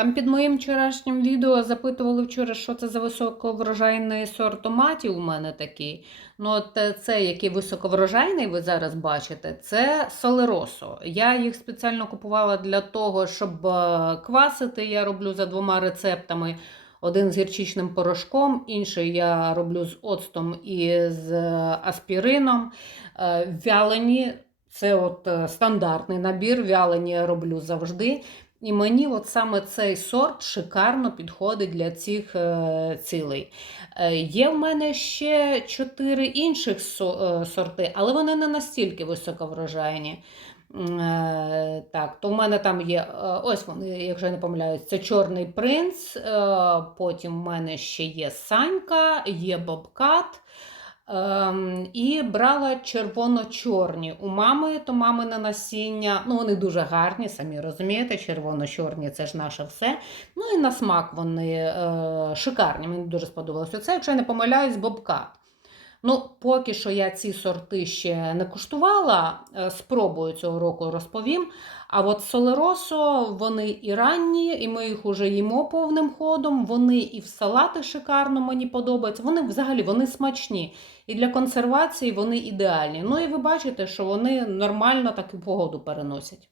Там під моїм вчорашнім відео запитували вчора, що це за високоврожайний сорт томатів у мене такий. Ну, от е, це, який високоврожайний, ви зараз бачите, це солеросо. Я їх спеціально купувала для того, щоб е, квасити. Я роблю за двома рецептами. Один з гірчичним порошком, інший я роблю з оцтом і з е, аспірином. Вялені це от стандартний набір, вялені я роблю завжди. І мені от саме цей сорт шикарно підходить для цих е, цілей. Е, є в мене ще чотири інших е, сорти, але вони не настільки високоврожайні. Так, то в мене там є, ось вони, якщо я не помиляюсь, це Чорний принц, потім в мене ще є Санька, є Бобкат. Ем, і брала червоно-чорні. У мами то мамине насіння. Ну, вони дуже гарні, самі розумієте, червоно-чорні це ж наше все. Ну і на смак вони е, шикарні. Мені дуже сподобалося. Це, якщо я не помиляюсь, бобкат. Ну, поки що я ці сорти ще не куштувала, е, спробую цього року розповім. А от солеросо, вони і ранні, і ми їх уже їмо повним ходом. Вони і в салати шикарно мені подобаються. Вони взагалі вони смачні. І для консервації вони ідеальні. Ну і ви бачите, що вони нормально таку погоду переносять.